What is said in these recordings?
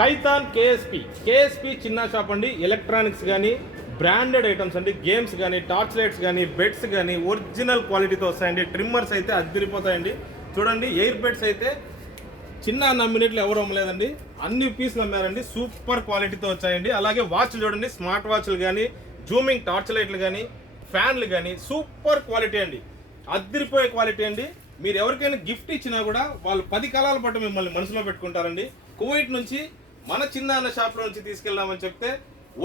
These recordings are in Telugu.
కైతాన్ కేఎస్పి చిన్న షాప్ అండి. ఎలక్ట్రానిక్స్ కానీ బ్రాండెడ్ ఐటమ్స్ అండి, గేమ్స్ కానీ, టార్చ్ లైట్స్ కానీ, బెడ్స్ కానీ ఒరిజినల్ క్వాలిటీతో వస్తాయండి. ట్రిమ్మర్స్ అయితే అద్దరిపోతాయండి. చూడండి, ఎయిర్ బెడ్స్ అయితే చిన్న మినిట్లు ఎవరు అమ్మలేదండి, అన్ని పీసులు అమ్మారండి. సూపర్ క్వాలిటీతో వచ్చాయండి. అలాగే వాచ్లు చూడండి, స్మార్ట్ వాచ్లు కానీ, జూమింగ్ టార్చ్ లైట్లు కానీ, ఫ్యాన్లు కానీ సూపర్ క్వాలిటీ అండి, అద్దరిపోయే క్వాలిటీ అండి. మీరు ఎవరికైనా గిఫ్ట్ ఇచ్చినా కూడా వాళ్ళు 10 కాలాల పాటు మిమ్మల్ని మనసులో పెట్టుకుంటారండి. కువైట్ నుంచి మన చిన్న అన్న షాప్లో నుంచి తీసుకెళ్దామని చెప్తే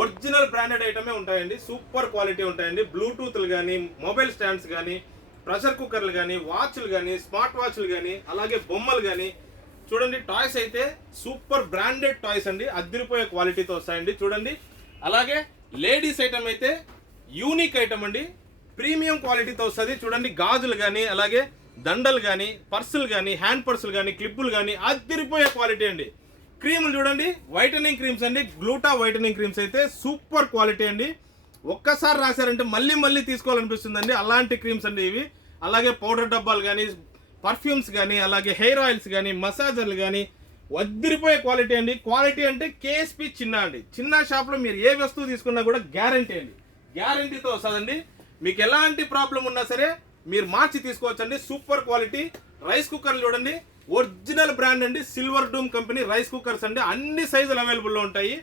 ఒరిజినల్ బ్రాండెడ్ ఐటమే ఉంటాయండి. సూపర్ క్వాలిటీ ఉంటాయండి. బ్లూటూత్లు కానీ, మొబైల్ స్టాండ్స్ కానీ, ప్రెషర్ కుక్కర్లు కానీ, వాచ్లు కానీ, స్మార్ట్ వాచ్లు కానీ, అలాగే బొమ్మలు కానీ చూడండి. టాయ్స్ అయితే సూపర్ బ్రాండెడ్ టాయ్స్ అండి, అద్దరిపోయే క్వాలిటీతో వస్తాయండి. చూడండి, అలాగే లేడీస్ ఐటమ్ అయితే యూనిక్ ఐటమ్ అండి, ప్రీమియం క్వాలిటీతో వస్తుంది. చూడండి, గాజులు కానీ, అలాగే దండలు కానీ, పర్సులు కానీ, హ్యాండ్ పర్సులు కానీ, క్లిప్పులు కానీ అద్దరిపోయే క్వాలిటీ అండి. క్రీములు చూడండి, వైటనింగ్ క్రీమ్స్ అండి, గ్లూటా వైటనింగ్ క్రీమ్స్ అయితే సూపర్ క్వాలిటీ అండి. ఒక్కసారి రాశారంటే మళ్ళీ మళ్ళీ తీసుకోవాలనిపిస్తుందండి, అలాంటి క్రీమ్స్ అండి ఇవి. అలాగే పౌడర్ డబ్బాలు కానీ, పర్ఫ్యూమ్స్ కానీ, అలాగే హెయిర్ ఆయిల్స్ కానీ, మసాజర్లు కానీ అద్దరిపోయే క్వాలిటీ అండి. క్వాలిటీ అంటే కేఎస్పి చిన్న అండి. చిన్న షాప్లో మీరు ఏ వస్తువు తీసుకున్నా కూడా గ్యారంటీ అండి, గ్యారంటీతో వస్తుందండి. మీకు ఎలాంటి ప్రాబ్లం ఉన్నా సరే మీరు మార్చి తీసుకోవచ్చండి. సూపర్ క్వాలిటీ రైస్ కుక్కర్లు చూడండి, ఒరిజినల్ బ్రాండ్ అండి, సిల్వర్ డూమ్ కంపెనీ రైస్ కుక్కర్స్ అండి. అన్ని సైజులు అవైలబుల్లో ఉంటాయి.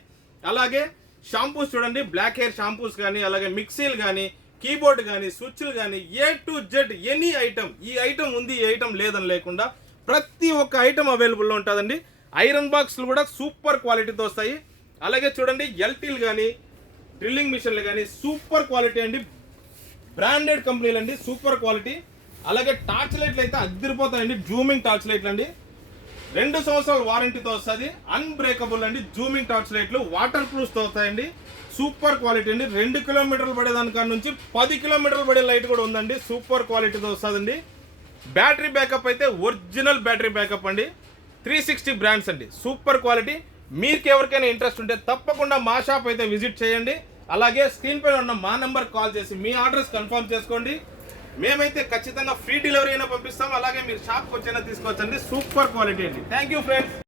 అలాగే షాంపూస్ చూడండి, బ్లాక్ హెయిర్ షాంపూస్ కానీ, అలాగే మిక్సీలు కానీ, కీబోర్డ్ కానీ, స్విచ్లు కానీ, A to Z any item, ఈ ఐటమ్ ఉంది ఈ ఐటమ్ లేదని లేకుండా ప్రతి ఒక్క ఐటమ్ అవైలబుల్లో ఉంటుందండి. ఐరన్ బాక్స్లు కూడా సూపర్ క్వాలిటీతో వస్తాయి. అలాగే చూడండి, ఎల్టీలు కానీ, డ్రిల్లింగ్ మిషన్లు కానీ సూపర్ క్వాలిటీ అండి, బ్రాండెడ్ కంపెనీలు అండి, సూపర్ క్వాలిటీ. అలాగే టార్చ్ లైట్లు అయితే అద్దరిపోతాయండి, జూమింగ్ టార్చ్ లైట్లు అండి, 2 సంవత్సరాల వారంటీతో వస్తుంది. అన్బ్రేకబుల్ అండి, జూమింగ్ టార్చ్ లైట్లు వాటర్ ప్రూఫ్తో వస్తాయండి. సూపర్ క్వాలిటీ అండి. 2 కిలోమీటర్లు పడేదానికాడ నుంచి 10 కిలోమీటర్లు పడే లైట్ కూడా ఉందండి, సూపర్ క్వాలిటీతో వస్తుందండి. బ్యాటరీ బ్యాకప్ అయితే ఒరిజినల్ బ్యాటరీ బ్యాకప్ అండి, 360 బ్రాండ్స్ అండి, సూపర్ క్వాలిటీ. మీకు ఎవరికైనా ఇంట్రెస్ట్ ఉంటే తప్పకుండా మా షాప్ అయితే విజిట్ చేయండి. అలాగే స్క్రీన్ పైన ఉన్న మా నెంబర్ కాల్ చేసి మీ అడ్రస్ కన్ఫర్మ్ చేసుకోండి. మేమైతే ఖచ్చితంగా ఫ్రీ డెలివరీ అయినా పంపిస్తాం. అలాగే మీరు షాప్కి వచ్చైనా తీసుకోవచ్చండి, సూపర్ క్వాలిటీ అండి. Thank you friends.